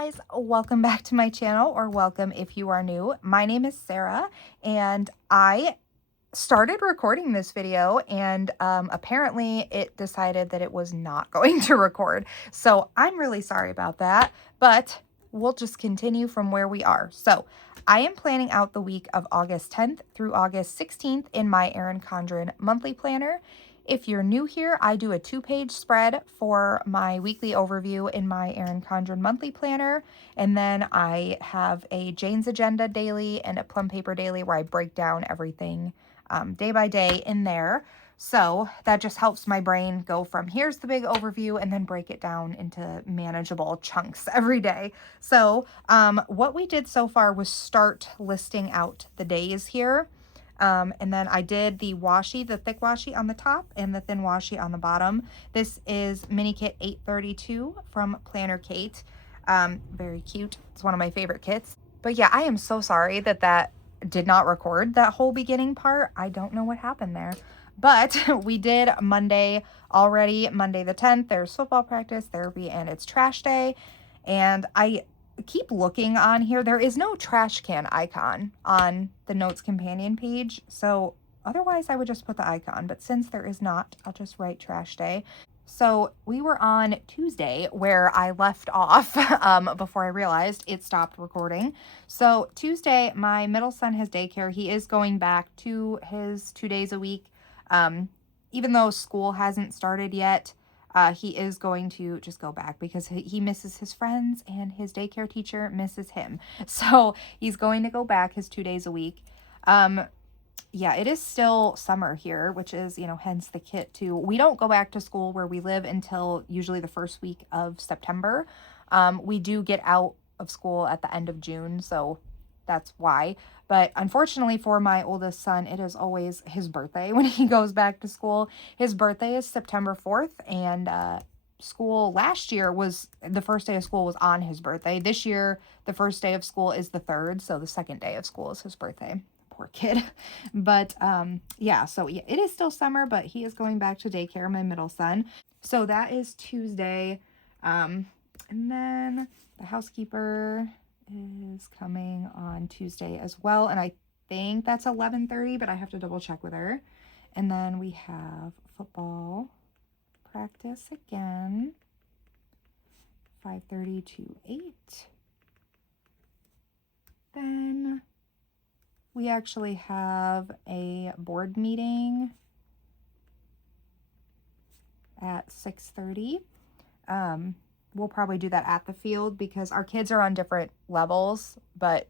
guys, welcome back to my channel, or welcome if you are new. My name is Sarah and I started recording this video and apparently it decided that it was not going to record. So I'm really sorry about that, but we'll just continue from where we are. So I am planning out the week of August 10th through August 16th in my Erin Condren monthly planner. If you're new here, I do a 2-page spread for my weekly overview in my Erin Condren monthly planner. And then I have a Jane's Agenda daily and a Plum Paper daily where I break down everything day by day in there. So that just helps my brain go from here's the big overview and then break it down into manageable chunks every day. So what we did so far was start listing out the days here. And then I did the washi, the thick washi on the top and the thin washi on the bottom. This is mini kit 832 from Planner Kate. Very cute. It's one of my favorite kits. But yeah, I am so sorry that did not record that whole beginning part. I don't know what happened there. But we did Monday already, Monday the 10th. There's football practice, therapy, and it's trash day. And I keep looking on here. There is no trash can icon on the notes companion page. So otherwise I would just put the icon. But since there is not, I'll just write trash day. So we were on Tuesday where I left off before I realized it stopped recording. So Tuesday, my middle son has daycare. He is going back to his 2 days a week. Even though school hasn't started yet, he is going to just go back because he misses his friends and his daycare teacher misses him. So he's going to go back his 2 days a week. Yeah, it is still summer here, which is, hence the kit too. We don't go back to school where we live until usually the first week of September. We do get out of school at the end of June, so that's why. But unfortunately for my oldest son, it is always his birthday when he goes back to school. His birthday is September 4th, and school last year was, the first day of school was on his birthday. This year, the first day of school is the 3rd, so the second day of school is his birthday. Poor kid. But yeah, so yeah, it is still summer, but he is going back to daycare, my middle son. So that is Tuesday. And then the housekeeper is coming on Tuesday as well, and I think that's 11:30, but I have to double check with her. And then we have football practice again, 5:30 to 8. Then we actually have a board meeting at 6:30. We'll probably do that at the field because our kids are on different levels, but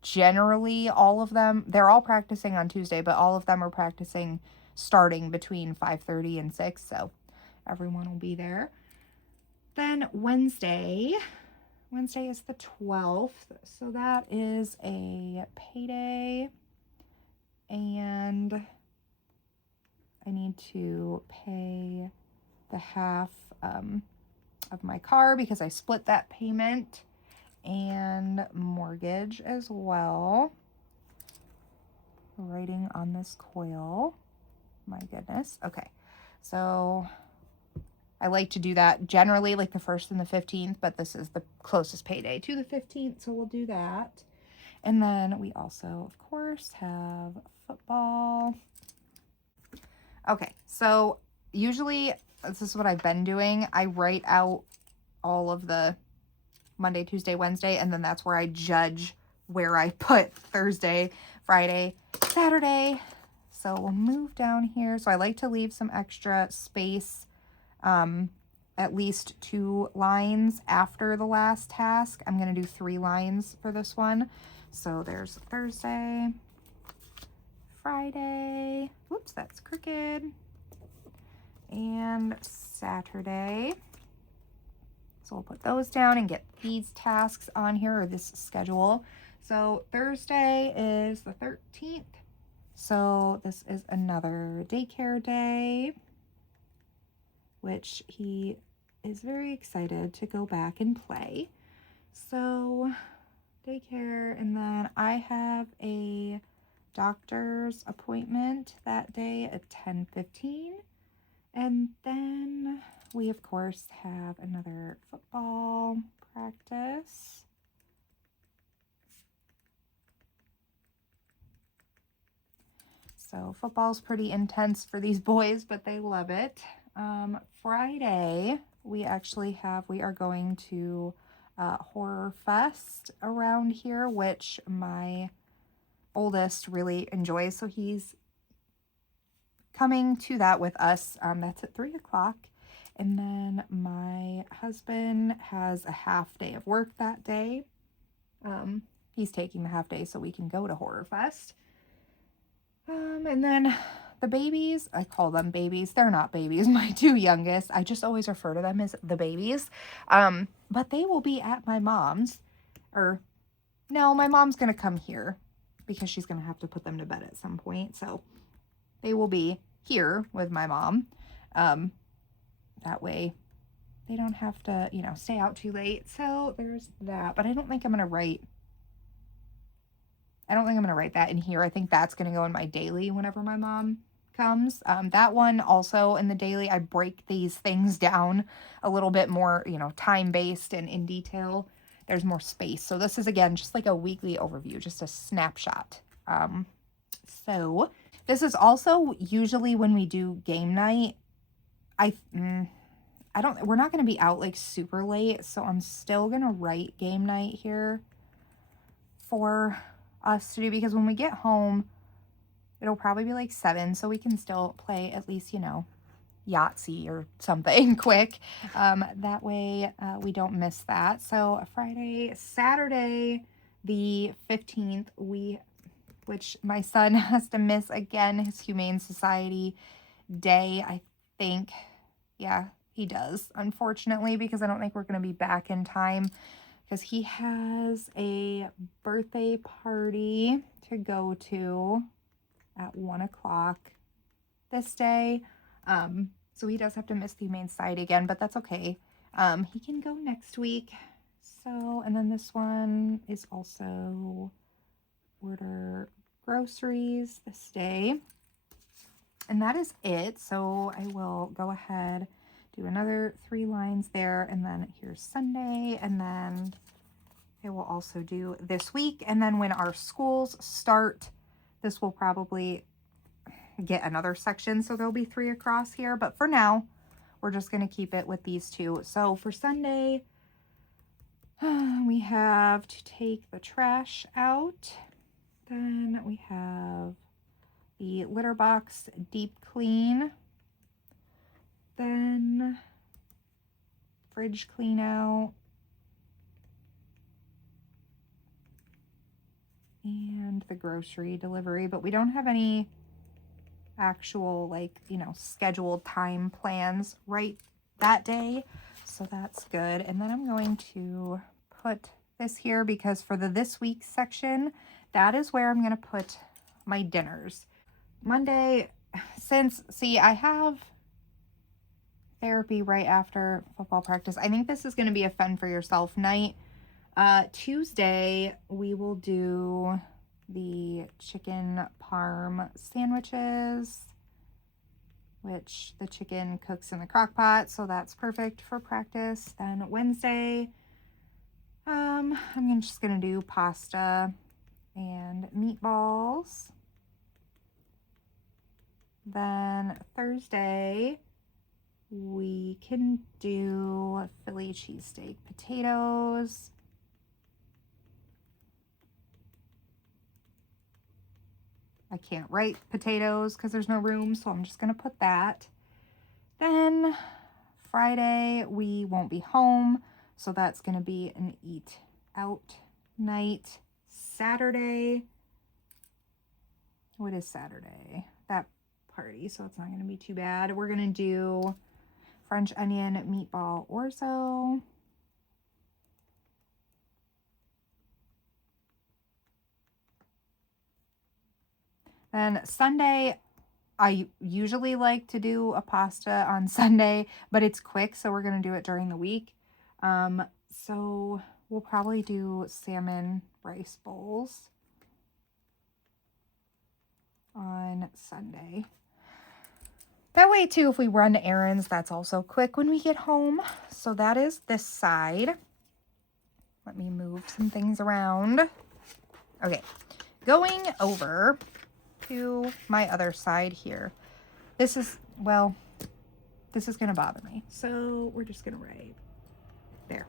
generally all of them, they're all practicing on Tuesday, but all of them are practicing starting between 5:30 and 6, so everyone will be there. Then Wednesday is the 12th, so that is a payday, and I need to pay the half of my car because I split that payment, and mortgage as well. Writing on this coil, my goodness. Okay, so I like to do that generally like the 1st and the 15th, but this is the closest payday to the 15th, so we'll do that. And then we also, of course, have football. Okay, so usually this is what I've been doing. I write out all of the Monday, Tuesday, Wednesday, and then that's where I judge where I put Thursday, Friday, Saturday. So we'll move down here. So I like to leave some extra space, at least 2 lines after the last task. I'm going to do 3 lines for this one. So there's Thursday, Friday, whoops, that's crooked, and Saturday. So we'll put those down and get these tasks on here, or this schedule. So Thursday is the 13th. So this is another daycare day, which he is very excited to go back and play. So daycare, and then I have a doctor's appointment that day at 10:15. And then we, of course, have another football practice. So football's pretty intense for these boys, but they love it. Friday, we are going to Horror Fest around here, which my oldest really enjoys. So he's coming to that with us. That's at 3 o'clock. And then my husband has a half day of work that day. He's taking the half day so we can go to Horror Fest. And then the babies, I call them babies. They're not babies. My two youngest, I just always refer to them as the babies. But they will be at my mom's. Or, no, my mom's going to come here because she's going to have to put them to bed at some point. So they will be here with my mom. That way they don't have to, stay out too late. So there's that. But I don't think I'm going to write that in here. I think that's going to go in my daily whenever my mom comes. That one also in the daily, I break these things down a little bit more, time-based and in detail. There's more space. So this is, again, just like a weekly overview, just a snapshot. So this is also usually when we do game night. We're not going to be out like super late. So I'm still going to write game night here for us to do, because when we get home, it'll probably be like 7, so we can still play at least, Yahtzee or something quick. That way we don't miss that. So Saturday, the 15th, which my son has to miss again, his Humane Society day, I think. Yeah, he does, unfortunately, because I don't think we're going to be back in time, because he has a birthday party to go to at 1 o'clock this day. So he does have to miss the Humane Society again, but that's okay. He can go next week. So, and then this one is also order groceries this day. And that is it. So I will go ahead, do another 3 lines there, and then here's Sunday, and then I will also do this week. And then when our schools start, this will probably get another section, so there'll be 3 across here, but for now we're just going to keep it with these 2. So for Sunday, we have to take the trash out, then we have the litter box deep clean, then fridge clean out, and the grocery delivery. But we don't have any actual scheduled time plans right that day, so that's good. And then I'm going to put this here because for the this week section, that is where I'm going to put my dinners. Monday, I have therapy right after football practice. I think this is going to be a fun for yourself night. Tuesday, we will do the chicken parm sandwiches, which the chicken cooks in the crock pot, so that's perfect for practice. Then Wednesday, I'm just gonna do pasta and meatballs. Then Thursday, we can do Philly cheesesteak potatoes. I can't write potatoes because there's no room, so I'm just going to put that. Then Friday, we won't be home, so that's going to be an eat out night. Saturday, what is Saturday? That party, so it's not going to be too bad. We're going to do French onion meatball orzo. Then Sunday, I usually like to do a pasta on Sunday, but it's quick, so we're going to do it during the week. So we'll probably do salmon rice bowls on Sunday. That way too, if we run errands, that's also quick when we get home. So that is this side. Let me move some things around. Okay, going over to my other side here. This is, well, this is gonna bother me. So we're just gonna write there.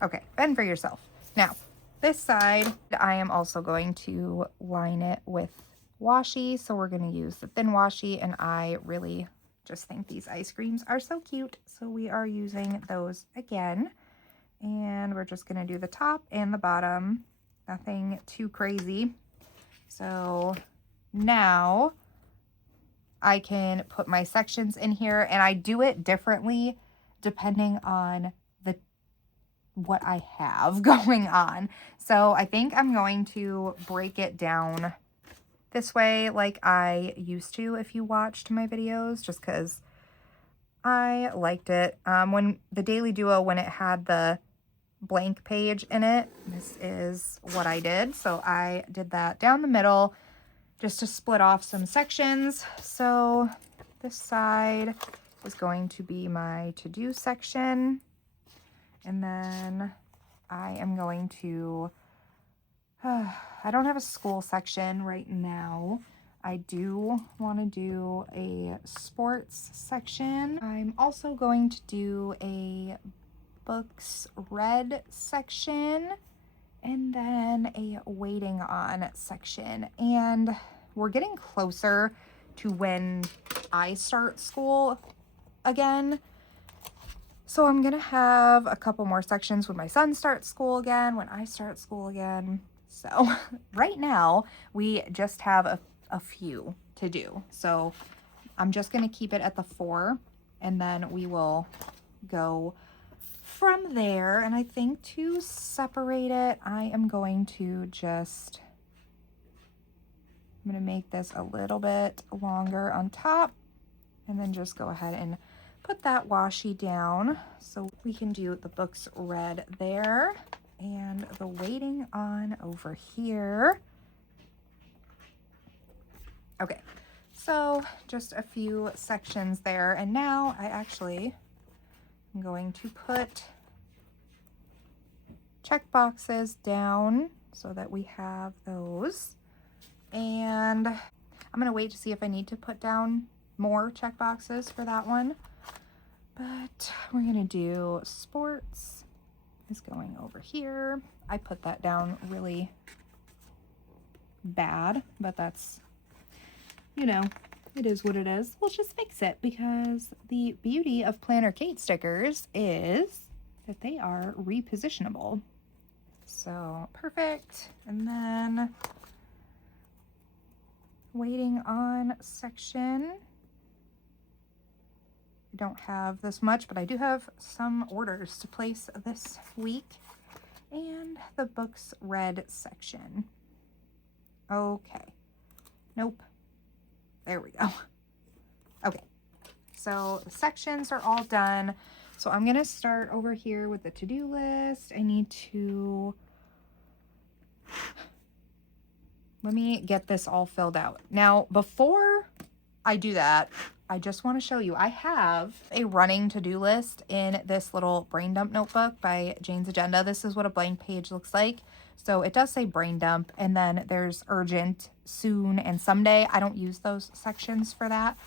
Okay, fend for yourself. Now, this side, I am also going to line it with washi. So we're gonna use the thin washi, and I really just think these ice creams are so cute. So we are using those again. And we're just gonna do the top and the bottom. Nothing too crazy. So now I can put my sections in here, and I do it differently depending on what I have going on. So I think I'm going to break it down this way like I used to if you watched my videos, just because I liked it. When the Daily Duo, when it had the blank page in it, this is what I did. So I did that down the middle just to split off some sections. So this side is going to be my to-do section. And then I am going to, I don't have a school section right now. I do want to do a sports section. I'm also going to do a books read section, and then a waiting on section. And we're getting closer to when I start school again. So I'm gonna have a couple more sections when my son starts school again, when I start school again. So right now we just have a few to do. So I'm just gonna keep it at the 4, and then we will go from there. And I think to separate it, I am going to just, I'm gonna make this a little bit longer on top, and then just go ahead and put that washi down so we can do the books read there and the waiting on over here. Okay, so just a few sections there. And now I actually am going to put check boxes down so that we have those. And I'm gonna wait to see if I need to put down more check boxes for that one. But we're gonna do sports is going over here. I put that down really bad, but that's, you know, it is what it is. We'll just fix it, because the beauty of Planner Kate stickers is that they are repositionable. So perfect. And then waiting on section. I don't have this much, but I do have some orders to place this week. And the books read section. Okay. Nope. There we go. Okay. So the sections are all done. So I'm going to start over here with the to-do list. I need to, let me get this all filled out. Now, before I do that, I just want to show you, I have a running to-do list in this little brain dump notebook by Jane's Agenda. This is what a blank page looks like. So it does say brain dump, and then there's urgent, soon, and someday. I don't use those sections for that.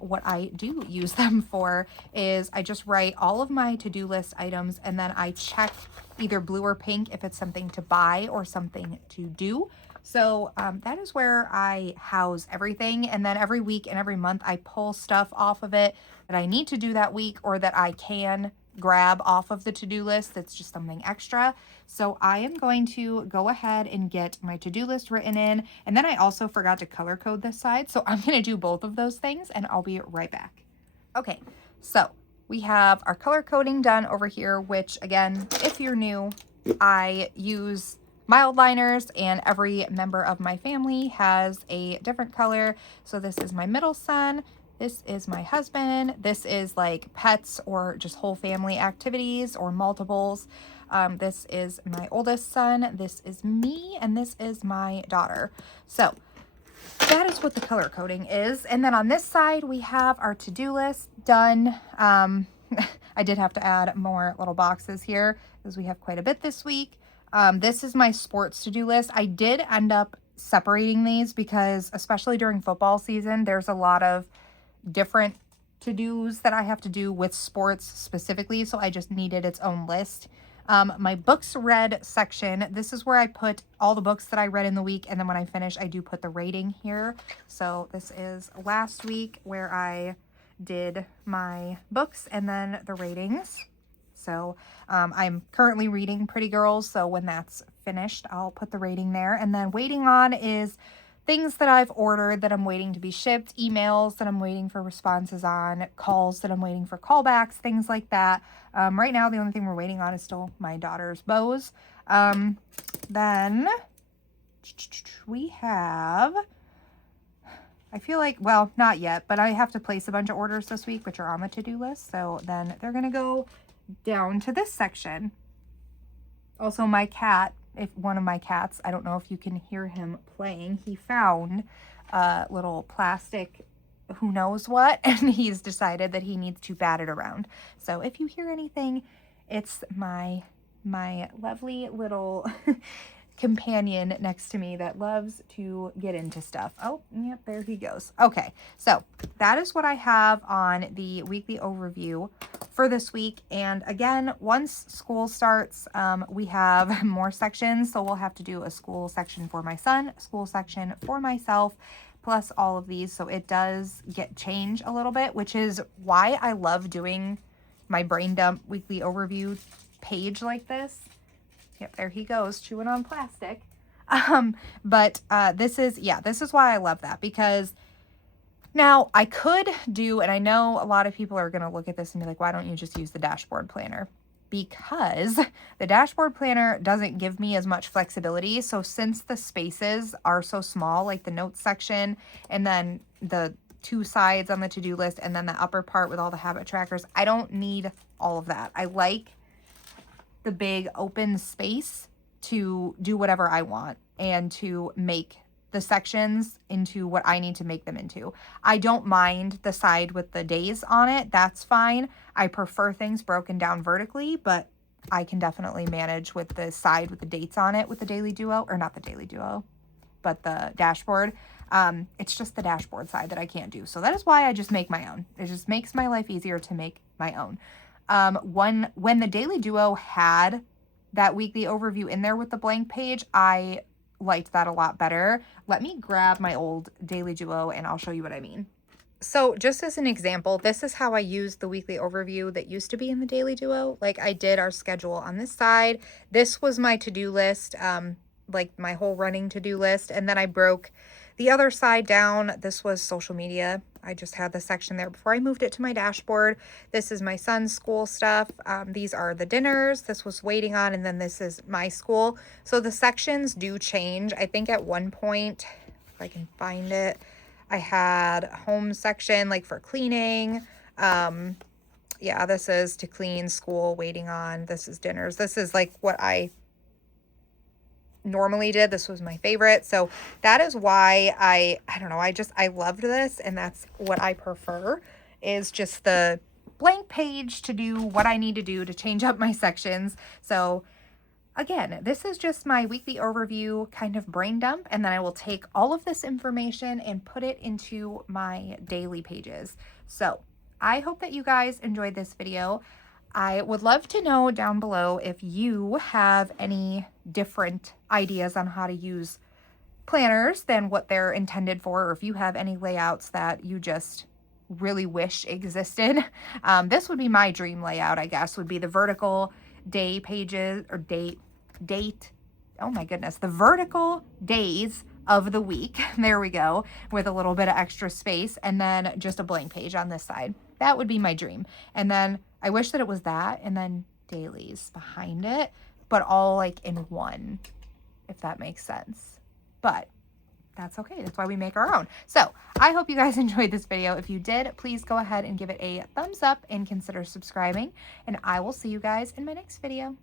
What I do use them for is I just write all of my to-do list items, and then I check either blue or pink if it's something to buy or something to do. So that is where I house everything. And then every week and every month I pull stuff off of it that I need to do that week, or that I can grab off of the to-do list that's just something extra. So I am going to go ahead and get my to-do list written in. And then I also forgot to color code this side. So I'm going to do both of those things, and I'll be right back. Okay, so we have our color coding done over here, which again, if you're new, I use mild liners, and every member of my family has a different color. So this is my middle son, this is my husband, this is like pets or just whole family activities or multiples. This is my oldest son, this is me, and this is my daughter. So that is what the color coding is. And then on this side, we have our to-do list done. I did have to add more little boxes here because we have quite a bit this week. This is my sports to-do list. I did end up separating these because especially during football season, there's a lot of different to-dos that I have to do with sports specifically. So I just needed its own list. My books read section, this is where I put all the books that I read in the week. And then when I finish, I do put the rating here. So this is last week where I did my books and then the ratings. So I'm currently reading Pretty Girls. So when that's finished, I'll put the rating there. And then waiting on is things that I've ordered that I'm waiting to be shipped, emails that I'm waiting for responses on, calls that I'm waiting for callbacks, things like that. Right now, the only thing we're waiting on is still my daughter's bows. Then we have, I feel like, well, not yet, but I have to place a bunch of orders this week, which are on the to-do list. So then they're going to go down to this section. Also, my cat, if one of my cats, I don't know if you can hear him playing, he found a little plastic who knows what, and he's decided that he needs to bat it around. So if you hear anything, it's my lovely little companion next to me that loves to get into stuff. Oh, yep, there he goes. Okay, so that is what I have on the weekly overview for this week. And again, once school starts, we have more sections. So we'll have to do a school section for my son, school section for myself, plus all of these. So it does change a little bit, which is why I love doing my brain dump weekly overview page like this. Yep, there he goes, chewing on plastic. But this is why I love that, because now I could do, and I know a lot of people are going to look at this and be like, why don't you just use the dashboard planner? Because the dashboard planner doesn't give me as much flexibility. So since the spaces are so small, like the notes section, and then the two sides on the to-do list, and then the upper part with all the habit trackers, I don't need all of that. I like the big open space to do whatever I want and to make the sections into what I need to make them into. I don't mind the side with the days on it. That's fine. I prefer things broken down vertically, but I can definitely manage with the side with the dates on it with the Daily Duo, or not the Daily Duo, but the dashboard. It's just the dashboard side that I can't do. So that is why I just make my own. It just makes my life easier to make my own. When the Daily Duo had that weekly overview in there with the blank page, I liked that a lot better. Let me grab my old Daily Duo and I'll show you what I mean. So just as an example, this is how I used the weekly overview that used to be in the Daily Duo. Like I did our schedule on this side. This was my to-do list, like my whole running to-do list. And then I broke the other side down. This was social media. I just had the section there before I moved it to my dashboard. This is my son's school stuff. These are the dinners. This was waiting on, and then this is my school. So the sections do change. I think at one point, if I can find it, I had a home section like for cleaning. Yeah, this is to clean, school, waiting on. This is dinners. This is like what I normally did. This was my favorite. So that is why I don't know, I loved this, and that's what I prefer, is just the blank page to do what I need to do to change up my sections. So again, this is just my weekly overview kind of brain dump, and then I will take all of this information and put it into my daily pages. So I hope that you guys enjoyed this video. I would love to know down below if you have any different ideas on how to use planners than what they're intended for, or if you have any layouts that you just really wish existed. This would be my dream layout, I guess, would be the vertical day pages, or date, oh my goodness, the vertical days of the week. There we go, with a little bit of extra space, and then just a blank page on this side. That would be my dream. And then I wish that it was that, and then dailies behind it, but all like in one, if that makes sense. But that's okay. That's why we make our own. So I hope you guys enjoyed this video. If you did, please go ahead and give it a thumbs up and consider subscribing, and I will see you guys in my next video.